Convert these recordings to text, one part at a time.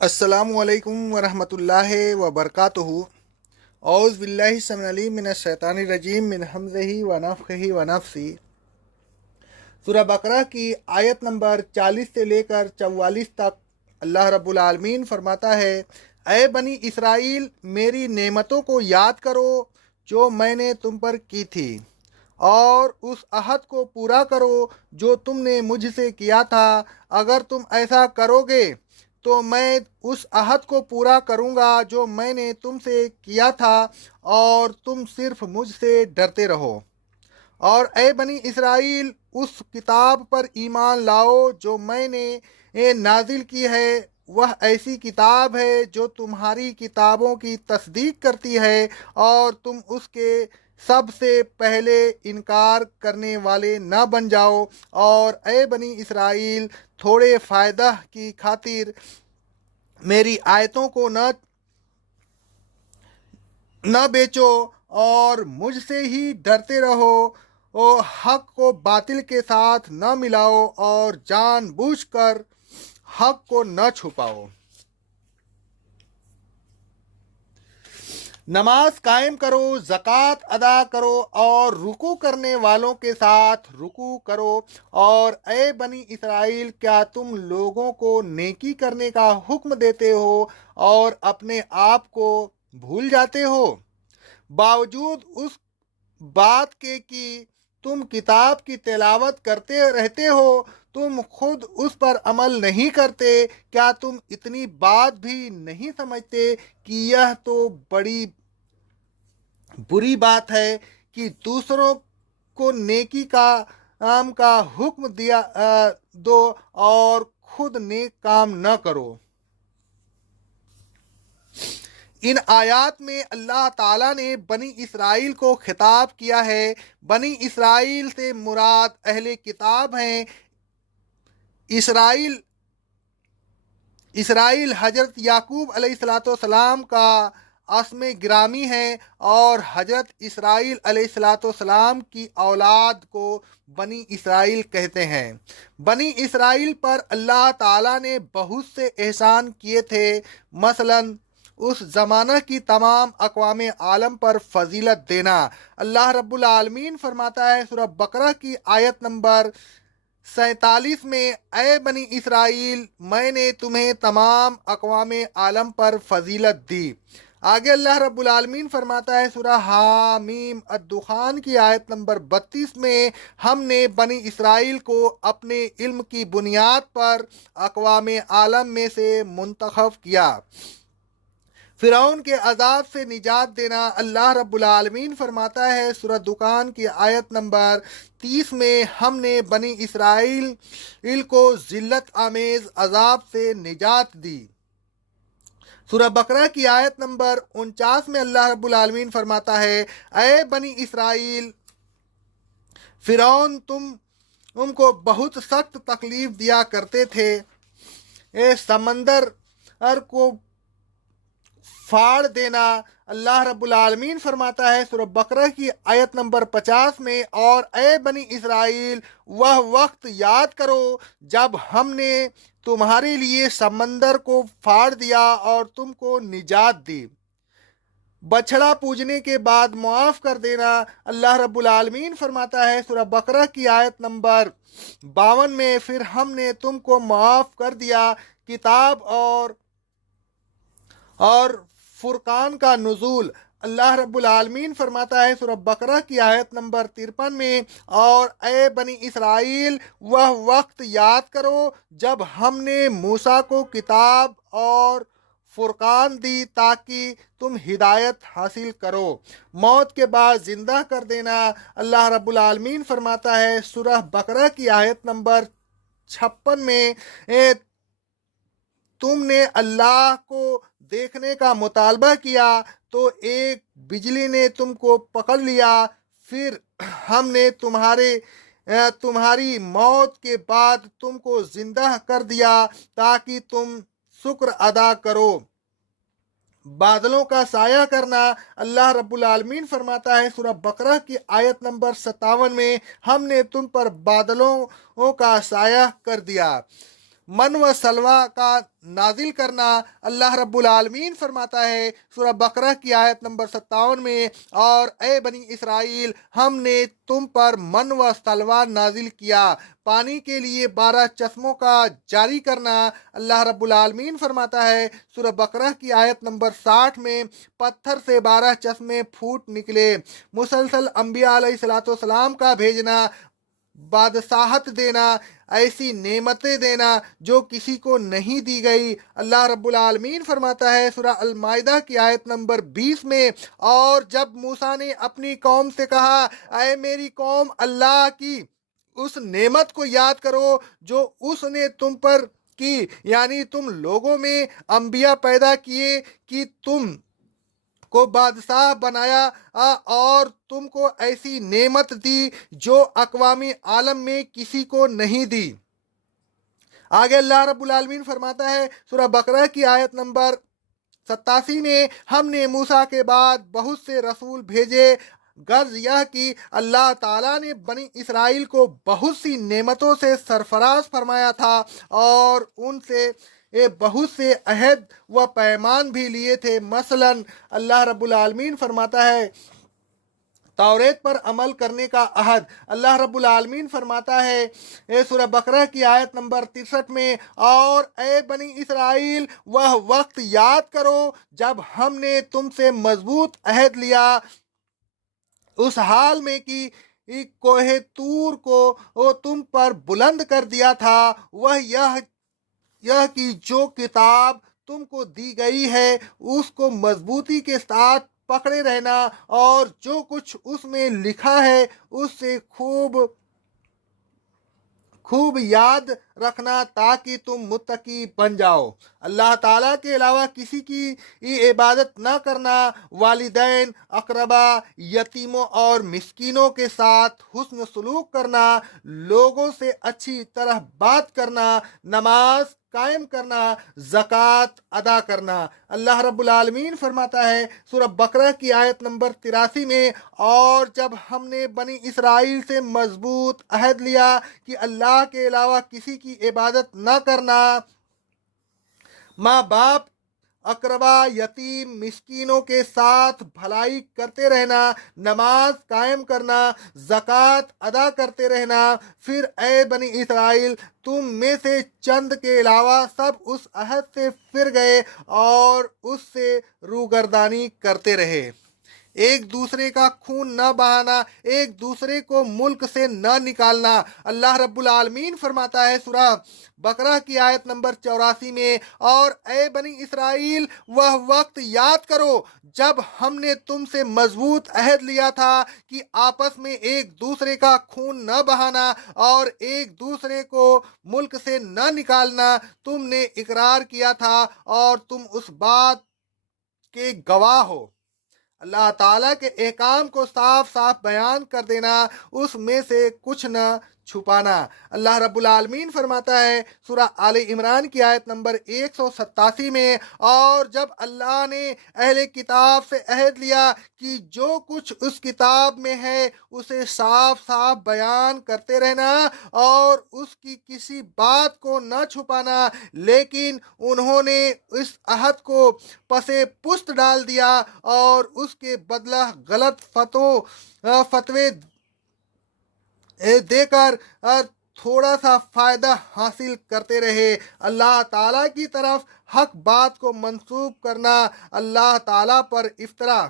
السلام علیکم ورحمۃ اللہ وبرکاتہ۔ اعوذ باللہ السمیع العلیم من الشیطان الرجیم من حمزہ ونفخہ ونفثہ۔ سورہ بقرہ کی آیت نمبر 40 سے لے کر 44 تک اللہ رب العالمین فرماتا ہے، اے بنی اسرائیل، میری نعمتوں کو یاد کرو جو میں نے تم پر کی تھی، اور اس عہد کو پورا کرو جو تم نے مجھ سے کیا تھا۔ اگر تم ایسا کرو گے تو میں اس عہد کو پورا کروں گا جو میں نے تم سے کیا تھا، اور تم صرف مجھ سے ڈرتے رہو۔ اور اے بنی اسرائیل، اس کتاب پر ایمان لاؤ جو میں نے نازل کی ہے۔ وہ ایسی کتاب ہے جو تمہاری کتابوں کی تصدیق کرتی ہے، اور تم اس کے سب سے پہلے انکار کرنے والے نہ بن جاؤ۔ اور اے بنی اسرائیل، تھوڑے فائدہ کی خاطر میری آیتوں کو نہ بیچو، اور مجھ سے ہی ڈرتے رہو۔ حق کو باطل کے ساتھ نہ ملاؤ، اور جان بوجھ کر حق کو نہ چھپاؤ۔ نماز قائم کرو، زکوٰۃ ادا کرو، اور رکوع کرنے والوں کے ساتھ رکوع کرو۔ اور اے بنی اسرائیل، کیا تم لوگوں کو نیکی کرنے کا حکم دیتے ہو اور اپنے آپ کو بھول جاتے ہو؟ باوجود اس بات کے کہ تم کتاب کی تلاوت کرتے رہتے ہو، تم خود اس پر عمل نہیں کرتے۔ کیا تم اتنی بات بھی نہیں سمجھتے کہ یہ تو بڑی بری بات ہے کہ دوسروں کو نیکی کا کام کا حکم دو اور خود نیک کام نہ کرو؟ ان آیات میں اللہ تعالیٰ نے بنی اسرائیل کو خطاب کیا ہے۔ بنی اسرائیل سے مراد اہل کتاب ہیں۔ اسرائیل حضرت یعقوب علیہ السلام کا اسم گرامی ہے، اور حضرت اسرائیل علیہ السلام کی اولاد کو بنی اسرائیل کہتے ہیں۔ بنی اسرائیل پر اللہ تعالیٰ نے بہت سے احسان کیے تھے، مثلاً اس زمانہ کی تمام اقوام عالم پر فضیلت دینا۔ اللہ رب العالمین فرماتا ہے سورہ بقرہ کی آیت نمبر 47 میں، اے بنی اسرائیل، میں نے تمہیں تمام اقوام عالم پر فضیلت دی۔ آگے اللہ رب العالمین فرماتا ہے سورہ حامیم الدخان کی آیت نمبر 32 میں، ہم نے بنی اسرائیل کو اپنے علم کی بنیاد پر اقوام عالم میں سے منتخب کیا۔ فرعون کے عذاب سے نجات دینا۔ اللہ رب العالمین فرماتا ہے سورہ دخان کی آیت نمبر 30 میں، ہم نے بنی اسرائیل کو ذلت آمیز عذاب سے نجات دی۔ سورہ بقرہ کی آیت نمبر 49 میں اللہ رب العالمین فرماتا ہے، اے بنی اسرائیل، فرعون تم کو بہت سخت تکلیف دیا کرتے تھے۔ سمندر کو پھاڑ دینا۔ اللہ رب العالمین فرماتا ہے سورہ بقرہ کی آیت نمبر 50 میں، اور اے بنی اسرائیل، وہ وقت یاد کرو جب ہم نے تمہارے لیے سمندر کو پھاڑ دیا اور تم کو نجات دی۔ بچھڑا پوجنے کے بعد معاف کر دینا۔ اللہ رب العالمین فرماتا ہے سورہ بقرہ کی آیت نمبر 52 میں، پھر ہم نے تم کو معاف کر دیا۔ کتاب اور فرقان کا نزول۔ اللہ رب العالمین فرماتا ہے سورہ بقرہ کی آیت نمبر 53 میں، اور اے بنی اسرائیل، وہ وقت یاد کرو جب ہم نے موسیٰ کو کتاب اور فرقان دی تاکہ تم ہدایت حاصل کرو۔ موت کے بعد زندہ کر دینا۔ اللہ رب العالمین فرماتا ہے سورہ بقرہ کی آیت نمبر 56 میں، تم نے اللہ کو دیکھنے کا مطالبہ کیا تو ایک بجلی نے تم کو پکڑ لیا، پھر ہم نے تمہاری موت کے بعد تم کو زندہ کر دیا تاکہ تم شکر ادا کرو۔ بادلوں کا سایہ کرنا۔ اللہ رب العالمین فرماتا ہے سورہ بقرہ کی آیت نمبر 57 میں، ہم نے تم پر بادلوں کا سایہ کر دیا۔ من و سلوہ کا نازل کرنا۔ اللہ رب العالمین فرماتا ہے سورہ بقرہ کی آیت نمبر 57 میں، اور اے بنی اسرائیل، ہم نے تم پر من و سلوہ نازل کیا۔ پانی کے لیے 12 چشموں کا جاری کرنا۔ اللہ رب العالمین فرماتا ہے سورہ بقرہ کی آیت نمبر 60 میں، پتھر سے 12 چشمے پھوٹ نکلے۔ مسلسل انبیاء علیہ الصلوۃ والسلام کا بھیجنا، بادشاہت دینا، ایسی نعمتیں دینا جو کسی کو نہیں دی گئی۔ اللہ رب العالمین فرماتا ہے سورہ المائدہ کی آیت نمبر 20 میں، اور جب موسیٰ نے اپنی قوم سے کہا، اے میری قوم، اللہ کی اس نعمت کو یاد کرو جو اس نے تم پر کی، یعنی تم لوگوں میں انبیاء پیدا کیے، کہ تم کو بادشاہ بنایا، اور تم کو ایسی نعمت دی جو اقوام عالم میں کسی کو نہیں دی۔ آگے اللہ رب العالمین فرماتا ہے سورہ بقرہ کی آیت نمبر 87 میں، ہم نے موسیٰ کے بعد بہت سے رسول بھیجے، غرض یہ کہ اللہ تعالیٰ نے بنی اسرائیل کو بہت سی نعمتوں سے سرفراز فرمایا تھا، اور ان سے بہت سے عہد و پیمان بھی لیے تھے۔ مثلا اللہ رب العالمین فرماتا ہے توریت پر عمل کرنے کا عہد۔ اللہ رب العالمین فرماتا ہے سورہ بقرہ کی آیت نمبر 63 میں، اور اے بنی اسرائیل، وہ وقت یاد کرو جب ہم نے تم سے مضبوط عہد لیا، اس حال میں کہ کوہ طور کو تم پر بلند کر دیا تھا، وہ یہ کہ جو کتاب تم کو دی گئی ہے اس کو مضبوطی کے ساتھ پکڑے رہنا، اور جو کچھ اس میں لکھا ہے اس سے خوب یاد رکھنا، تاکہ تم متقی بن جاؤ۔ اللہ تعالیٰ کے علاوہ کسی کی عبادت نہ کرنا، والدین، اقربا، یتیموں اور مسکینوں کے ساتھ حسن سلوک کرنا، لوگوں سے اچھی طرح بات کرنا، نماز قائم کرنا، زکوٰۃ ادا کرنا۔ اللہ رب العالمین فرماتا ہے سورہ بقرہ کی آیت نمبر 83 میں، اور جب ہم نے بنی اسرائیل سے مضبوط عہد لیا کہ اللہ کے علاوہ کسی کی عبادت نہ کرنا، ماں باپ، اقربا، یتیم، مسکینوں کے ساتھ بھلائی کرتے رہنا، نماز قائم کرنا، زکوٰۃ ادا کرتے رہنا، پھر اے بنی اسرائیل، تم میں سے چند کے علاوہ سب اس عہد سے پھر گئے اور اس سے روگردانی کرتے رہے۔ ایک دوسرے کا خون نہ بہانا، ایک دوسرے کو ملک سے نہ نکالنا۔ اللہ رب العالمین فرماتا ہے سورہ بقرہ کی آیت نمبر 84 میں، اور اے بنی اسرائیل، وہ وقت یاد کرو جب ہم نے تم سے مضبوط عہد لیا تھا کہ آپس میں ایک دوسرے کا خون نہ بہانا اور ایک دوسرے کو ملک سے نہ نکالنا۔ تم نے اقرار کیا تھا اور تم اس بات کے گواہ ہو۔ اللہ تعالیٰ کے احکام کو صاف صاف بیان کر دینا، اس میں سے کچھ نہ چھپانا۔ اللہ رب العالمین فرماتا ہے سورہ آل عمران کی آیت نمبر 187 میں، اور جب اللہ نے اہل کتاب سے عہد لیا کہ جو کچھ اس کتاب میں ہے اسے صاف صاف بیان کرتے رہنا اور اس کی کسی بات کو نہ چھپانا، لیکن انہوں نے اس عہد کو پس پشت ڈال دیا اور اس کے بدلہ غلط فتوے دے کر تھوڑا سا فائدہ حاصل کرتے رہے۔ اللہ تعالیٰ کی طرف حق بات کو منسوب کرنا، اللہ تعالیٰ پر افطرا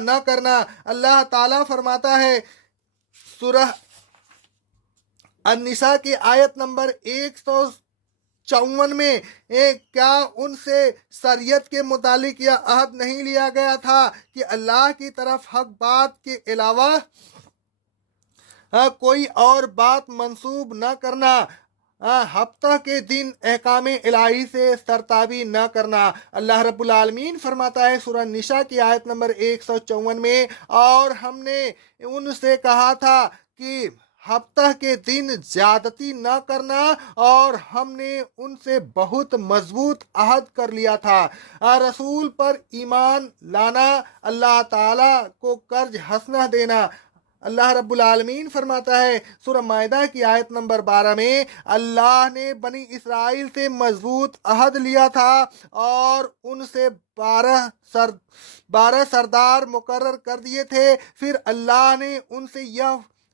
نہ کرنا۔ اللہ تعالیٰ فرماتا ہے سورہ النساء کی آیت نمبر 154 میں، کیا ان سے شریعت کے متعلق یہ عہد نہیں لیا گیا تھا کہ اللہ کی طرف حق بات کے علاوہ کوئی اور بات منسوب نہ کرنا، ہفتہ کے دن احکام الہی سے سرتابی نہ کرنا۔ اللہ رب العالمین فرماتا ہے سورہ نساء کی آیت نمبر 154 میں، اور ہم نے ان سے کہا تھا کہ ہفتہ کے دن زیادتی نہ کرنا، اور ہم نے ان سے بہت مضبوط عہد کر لیا تھا۔ رسول پر ایمان لانا، اللہ تعالیٰ کو قرض حسنہ دینا، اللہ رب العالمین فرماتا ہے سورہ مائدہ کی آیت نمبر 12 میں، اللہ نے بنی اسرائیل سے مضبوط عہد لیا تھا اور ان سے 12 سردار مقرر کر دیے تھے۔ پھر اللہ نے ان سے یہ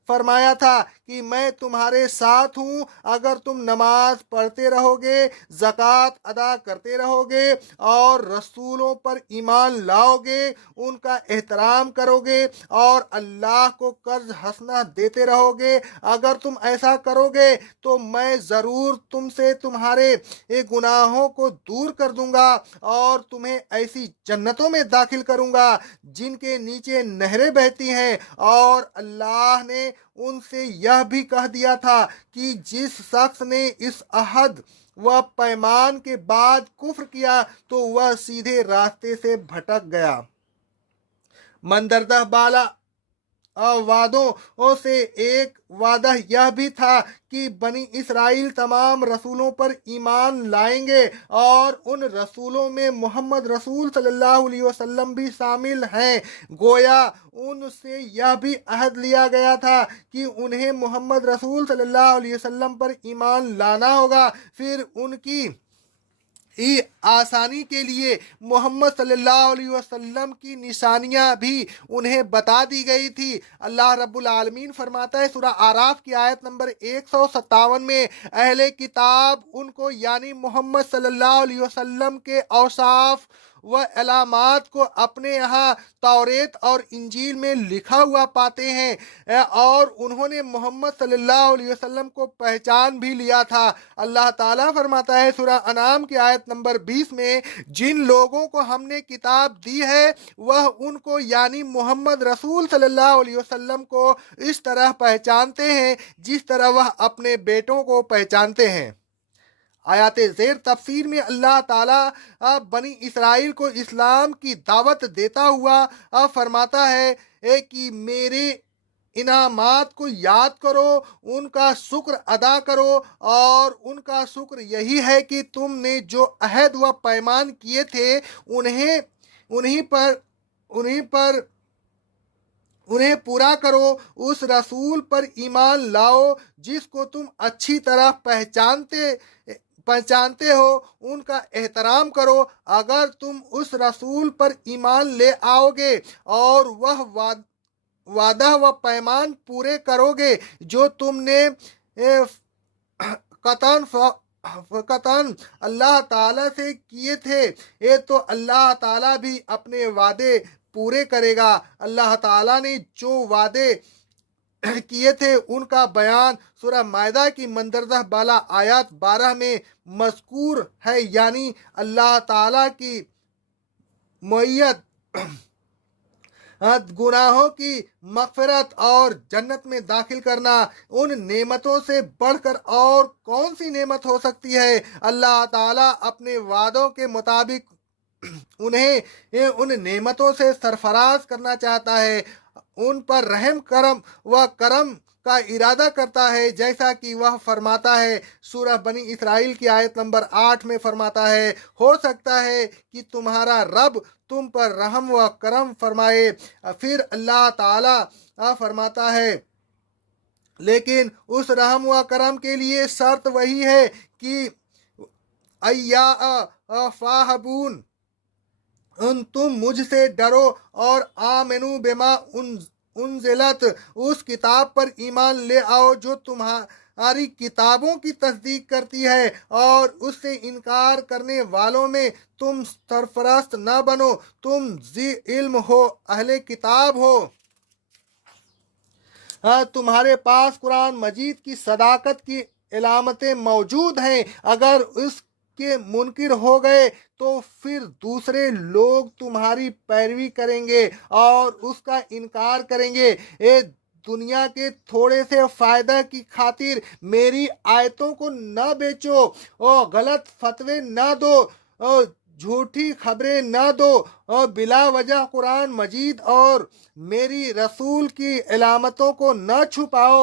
فرمایا تھا کہ میں تمہارے ساتھ ہوں، اگر تم نماز پڑھتے رہو گے، زکوٰۃ ادا کرتے رہو گے اور رسولوں پر ایمان لاؤ گے، ان کا احترام کرو گے اور اللہ کو قرض حسنہ دیتے رہو گے، اگر تم ایسا کرو گے تو میں ضرور تم سے تمہارے گناہوں کو دور کر دوں گا اور تمہیں ایسی جنتوں میں داخل کروں گا جن کے نیچے نہریں بہتی ہیں۔ اور اللہ نے ان سے یہ بھی کہہ دیا تھا کہ جس شخص نے اس عہد و پیمان کے بعد کفر کیا تو وہ سیدھے راستے سے بھٹک گیا۔ مندرجہ بالا وعدوں سے ایک وعدہ یہ بھی تھا کہ بنی اسرائیل تمام رسولوں پر ایمان لائیں گے اور ان رسولوں میں محمد رسول صلی اللہ علیہ وسلم بھی شامل ہیں۔ گویا ان سے یہ بھی عہد لیا گیا تھا کہ انہیں محمد رسول صلی اللہ علیہ وسلم پر ایمان لانا ہوگا۔ پھر ان کی آسانی کے لیے محمد صلی اللہ علیہ وسلم کی نشانیاں بھی انہیں بتا دی گئی تھی۔ اللہ رب العالمین فرماتا ہے سورہ اعراف کی آیت نمبر 157 میں، اہل کتاب ان کو یعنی محمد صلی اللہ علیہ وسلم کے اوصاف و علامات کو اپنے یہاں توریت اور انجیل میں لکھا ہوا پاتے ہیں اور انہوں نے محمد صلی اللہ علیہ وسلم کو پہچان بھی لیا تھا۔ اللہ تعالیٰ فرماتا ہے سورہ انعام کی آیت نمبر 20 میں، جن لوگوں کو ہم نے کتاب دی ہے وہ ان کو یعنی محمد رسول صلی اللہ علیہ وسلم کو اس طرح پہچانتے ہیں جس طرح وہ اپنے بیٹوں کو پہچانتے ہیں۔ آیات زیر تفسیر میں اللہ تعالیٰ بنی اسرائیل کو اسلام کی دعوت دیتا ہوا فرماتا ہے کہ میرے انعامات کو یاد کرو، ان کا شکر ادا کرو، اور ان کا شکر یہی ہے کہ تم نے جو عہد و پیمان کیے تھے انہیں پورا کرو، اس رسول پر ایمان لاؤ جس کو تم اچھی طرح پہچانتے ہو، ان کا احترام کرو۔ اگر تم اس رسول پر ایمان لے آؤ گے اور وہ وعدہ و پیمان پورے کرو گے جو تم نے قطعاً اللہ تعالیٰ سے کیے تھے تو اللہ تعالیٰ بھی اپنے وعدے پورے کرے گا۔ اللہ تعالیٰ نے جو وعدے کیے تھے ان کا بیان سورہ مائدہ کی مندرجہ بالا آیات 12 میں مذکور ہے، یعنی اللہ تعالیٰ کی معیت، گناہوں کی مغفرت اور جنت میں داخل کرنا۔ ان نعمتوں سے بڑھ کر اور کون سی نعمت ہو سکتی ہے؟ اللہ تعالیٰ اپنے وعدوں کے مطابق انہیں ان نعمتوں سے سرفراز کرنا چاہتا ہے، ان پر رحم کرم کا ارادہ کرتا ہے، جیسا کہ وہ فرماتا ہے سورہ بنی اسرائیل کی آیت نمبر 8 میں فرماتا ہے، ہو سکتا ہے کہ تمہارا رب تم پر رحم و کرم فرمائے۔ پھر اللہ تعالیٰ فرماتا ہے لیکن اس رحم و کرم کے لیے شرط وہی ہے کہ فاہبون، تم مجھ سے ڈرو اور آمنو بما انزلت، اس کتاب پر ایمان لے آؤ جو تمہاری کتابوں کی تصدیق کرتی ہے، اور اس سے انکار کرنے والوں میں تم سرفرست نہ بنو، تم ذی علم ہو، اہل کتاب ہو، تمہارے پاس قرآن مجید کی صداقت کی علامتیں موجود ہیں۔ اگر اس کے منکر ہو گئے تو پھر دوسرے لوگ تمہاری پیروی کریں گے اور اس کا انکار کریں گے۔ دنیا کے تھوڑے سے فائدہ کی خاطر میری آیتوں کو نہ بیچو اور غلط فتوے نہ دو، جھوٹی خبریں نہ دو، اور بلا وجہ قرآن مجید اور میری رسول کی علامتوں کو نہ چھپاؤ۔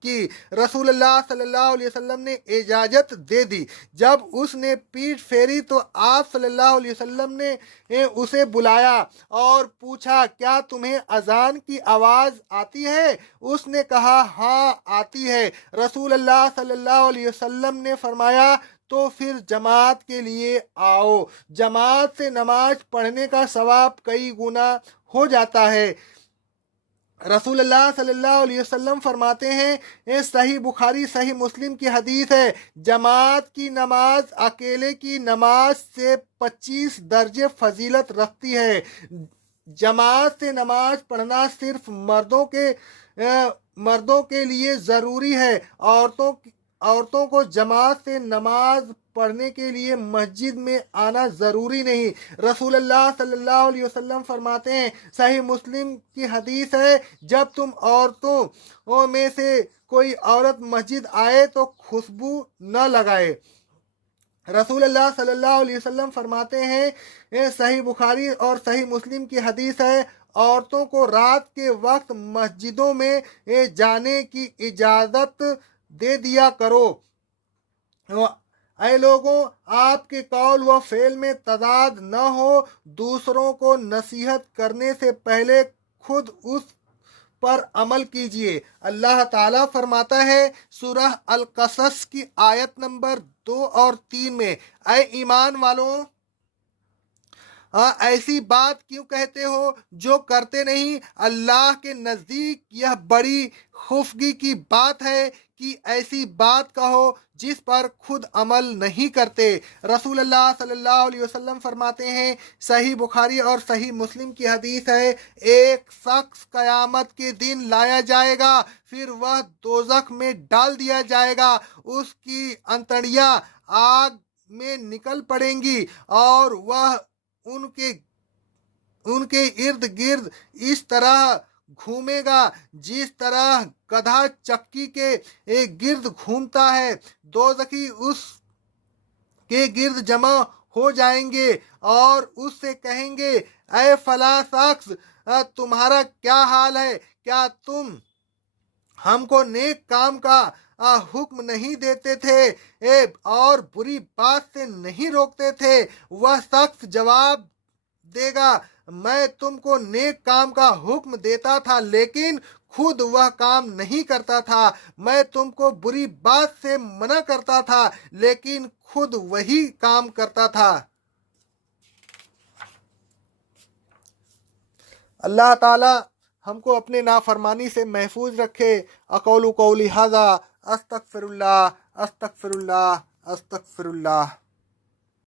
کی۔ رسول اللہ صلی اللہ علیہ وسلم نے اجازت دے دی۔ جب اس نے پیٹھ پھیری تو آپ صلی اللہ علیہ وسلم نے اسے بلایا اور پوچھا کیا تمہیں اذان کی آواز آتی ہے؟ اس نے کہا ہاں آتی ہے۔ رسول اللہ صلی اللہ علیہ وسلم نے فرمایا تو پھر جماعت کے لیے آؤ، جماعت سے نماز پڑھنے کا ثواب کئی گنا ہو جاتا ہے۔ رسول اللہ صلی اللہ علیہ وسلم فرماتے ہیں، صحیح بخاری صحیح مسلم کی حدیث ہے، جماعت کی نماز اکیلے کی نماز سے 25 درجے فضیلت رکھتی ہے۔ جماعت سے نماز پڑھنا صرف مردوں کے لیے ضروری ہے، عورتوں کو جماعت سے نماز پڑھنے کے لیے مسجد میں آنا ضروری نہیں۔ رسول اللہ صلی اللہ علیہ وسلم فرماتے ہیں، صحیح مسلم کی حدیث ہے، جب تم عورتوں میں سے کوئی عورت مسجد آئے تو خوشبو نہ لگائے۔ رسول اللہ صلی اللہ علیہ وسلم فرماتے ہیں، صحیح بخاری اور صحیح مسلم کی حدیث ہے، عورتوں کو رات کے وقت مسجدوں میں جانے کی اجازت دے دیا کرو۔ اے لوگوں، آپ کے قول و فعل میں تضاد نہ ہو، دوسروں کو نصیحت کرنے سے پہلے خود اس پر عمل کیجیے۔ اللہ تعالیٰ فرماتا ہے سورہ القصص کی آیت نمبر 2 اور 3 میں، اے ایمان والوں، ایسی بات کیوں کہتے ہو جو کرتے نہیں؟ اللہ کے نزدیک یہ بڑی خفگی کی بات ہے کہ ایسی بات کہو جس پر خود عمل نہیں کرتے۔ رسول اللہ صلی اللہ علیہ وسلم فرماتے ہیں، صحیح بخاری اور صحیح مسلم کی حدیث ہے، ایک شخص قیامت کے دن لایا جائے گا، پھر وہ دوزخ میں ڈال دیا جائے گا، اس کی انتڑیاں آگ میں نکل پڑیں گی اور وہ ان کے ارد گرد اس طرح گھومے گا جس طرح گدھا چکی کے گرد گھومتا ہے۔ دوزخی اس کے گرد جمع ہو جائیں گے اور اس سے کہیں گے، اے فلاں شخص، تمہارا کیا حال ہے؟ کیا تم ہم کو نیک کام کا حکم نہیں دیتے تھے اور بری بات سے نہیں روکتے تھے؟ وہ شخص جواب دے گا، میں تم کو نیک کام کا حکم دیتا تھا لیکن خود وہ کام نہیں کرتا تھا، میں تم کو بری بات سے منع کرتا تھا لیکن خود وہی کام کرتا تھا۔ اللہ تعالی ہم کو اپنے نافرمانی سے محفوظ رکھے۔ اقول قولی ھذا، استغفر اللہ، استغفر اللہ، استغفر اللہ۔